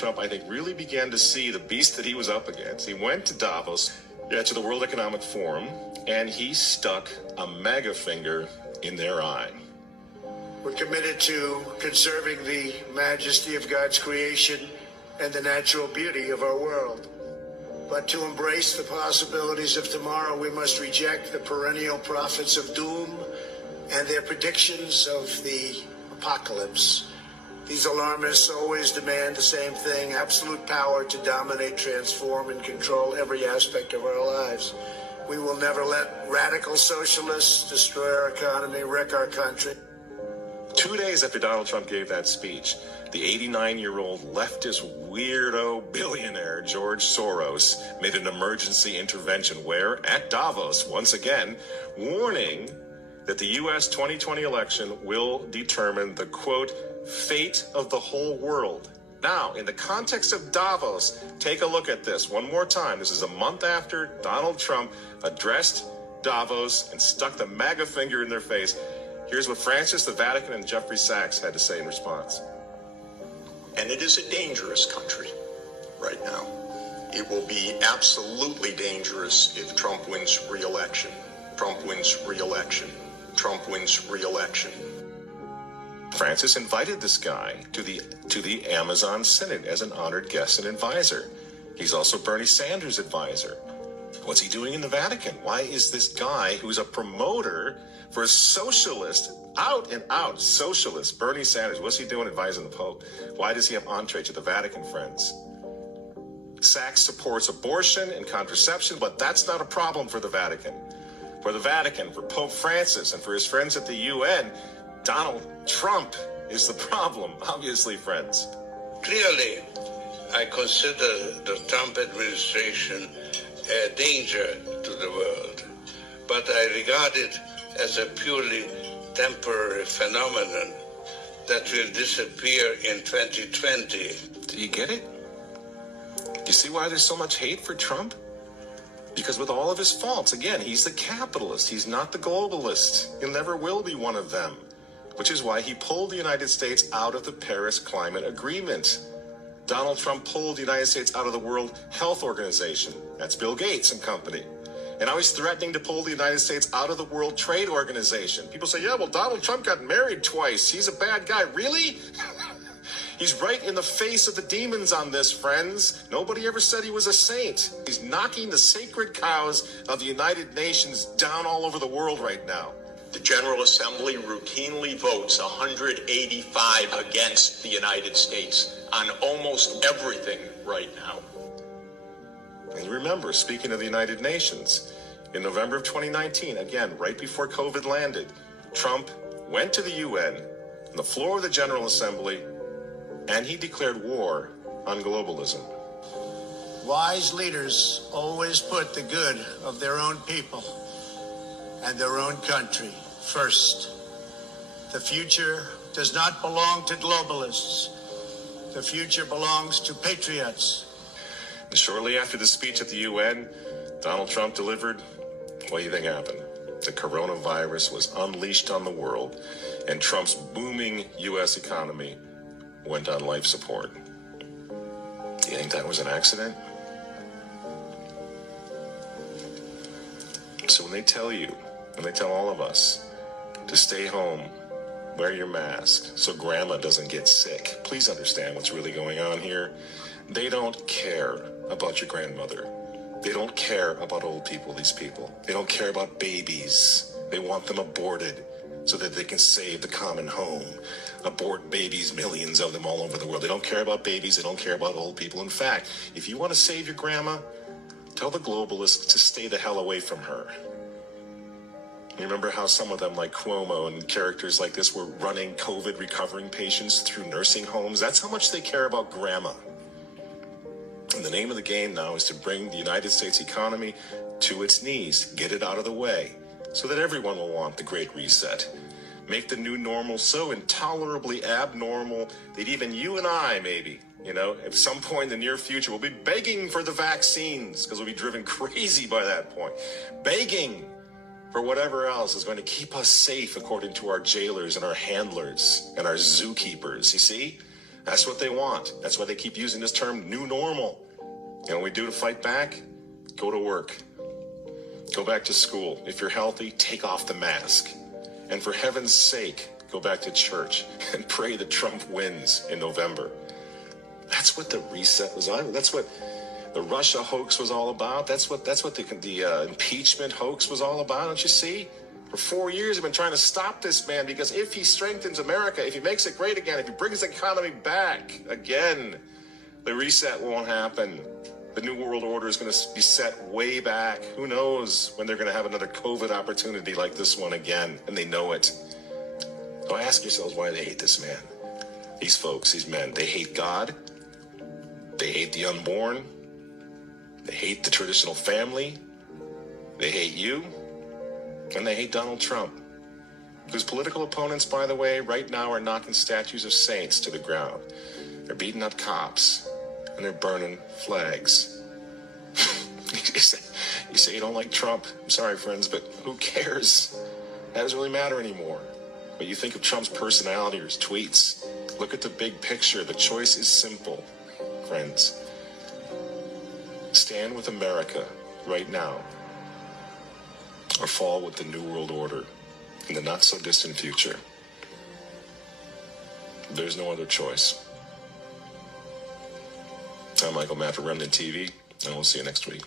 Trump, I think, really began to see the beast that he was up against. He went to Davos, to the World Economic Forum, and he stuck a mega finger in their eye. We're committed to conserving the majesty of God's creation and the natural beauty of our world. But to embrace the possibilities of tomorrow, we must reject the perennial prophets of doom and their predictions of the apocalypse. These alarmists always demand the same thing: absolute power to dominate, transform, and control every aspect of our lives. We will never let radical socialists destroy our economy, wreck our country. 2 days after Donald Trump gave that speech, the 89-year-old leftist weirdo billionaire George Soros made an emergency intervention where, at Davos, once again, warning that the U.S. 2020 election will determine the, quote, fate of the whole world. Now, in the context of Davos, take a look at this one more time. This is a month after Donald Trump addressed Davos and stuck the MAGA finger in their face. Here's what Francis, the Vatican, and Jeffrey Sachs had to say in response. And it is a dangerous country right now. It will be absolutely dangerous if Trump wins re-election. Trump wins re-election. Trump wins re-election. Francis invited this guy to the Amazon Synod as an honored guest and advisor. He's also Bernie Sanders' advisor. What's he doing in the Vatican? Why is this guy who's a promoter for a socialist, out and out socialist, Bernie Sanders, what's he doing advising the Pope? Why does he have entree to the Vatican, friends? Sachs supports abortion and contraception, but that's not a problem for the Vatican. For the Vatican, for Pope Francis, and for his friends at the UN, Donald Trump is the problem, obviously, friends. Clearly, I consider the Trump administration a danger to the world, but I regard it as a purely temporary phenomenon that will disappear in 2020. Do you get it? Do you see why there's so much hate for Trump? Because with all of his faults, again, he's the capitalist. He's not the globalist. He never will be one of them, which is why he pulled the United States out of the Paris Climate Agreement. Donald Trump pulled the United States out of the World Health Organization. That's Bill Gates and company. And now he's threatening to pull the United States out of the World Trade Organization. People say, yeah, well, Donald Trump got married twice. He's a bad guy. Really? He's right in the face of the demons on this, friends. Nobody ever said he was a saint. He's knocking the sacred cows of the United Nations down all over the world right now. The General Assembly routinely votes 185 against the United States on almost everything right now. And you remember, speaking of the United Nations, in November of 2019, again, right before COVID landed, Trump went to the UN, on the floor of the General Assembly, and he declared war on globalism. Wise leaders always put the good of their own people and their own country first. The future does not belong to globalists. The future belongs to patriots. And shortly after the speech at the UN, Donald Trump delivered, what do you think happened? The coronavirus was unleashed on the world, and Trump's booming U.S. economy went on life support. Do you think that was an accident? So when they tell all of us to stay home, wear your mask so grandma doesn't get sick, please understand what's really going on here. They don't care about your grandmother. They don't care about old people, these people. They don't care about babies. They want them aborted so that they can save the common home. Abort babies, millions of them all over the world. They don't care about babies. They don't care about old people. In fact, if you want to save your grandma, tell the globalists to stay the hell away from her. You remember how some of them, like Cuomo and characters like this, were running COVID recovering patients through nursing homes? That's how much they care about grandma. And the name of the game now is to bring the United States economy to its knees, get it out of the way, so that everyone will want the Great Reset. Make the new normal so intolerably abnormal that even you and I, maybe, at some point in the near future, will be begging for the vaccines because we'll be driven crazy by that point. Begging for whatever else is going to keep us safe according to our jailers and our handlers and our zookeepers, you see? That's what they want. That's why they keep using this term, new normal. You know what we do to fight back? Go to work. Go back to school. If you're healthy, take off the mask. And for heaven's sake, go back to church and pray that Trump wins in November. That's what the reset was on. That's what the Russia hoax was all about. That's what the impeachment hoax was all about. Don't you see? For 4 years, I've been trying to stop this man, because if he strengthens America, if he makes it great again, if he brings the economy back again, the reset won't happen. The New World Order is going to be set way back. Who knows when they're going to have another COVID opportunity like this one again, and they know it. So ask yourselves why they hate this man. These folks, these men, they hate God. They hate the unborn. They hate the traditional family. They hate you. And they hate Donald Trump, whose political opponents, by the way, right now are knocking statues of saints to the ground. They're beating up cops, and they're burning flags. You say you don't like Trump. I'm sorry, friends, but who cares? That doesn't really matter anymore. But you think of Trump's personality or his tweets. Look at the big picture. The choice is simple, friends. Stand with America right now, or fall with the New World Order in the not-so-distant future. There's no other choice. I'm Michael Matt for Remnant TV, and we'll see you next week.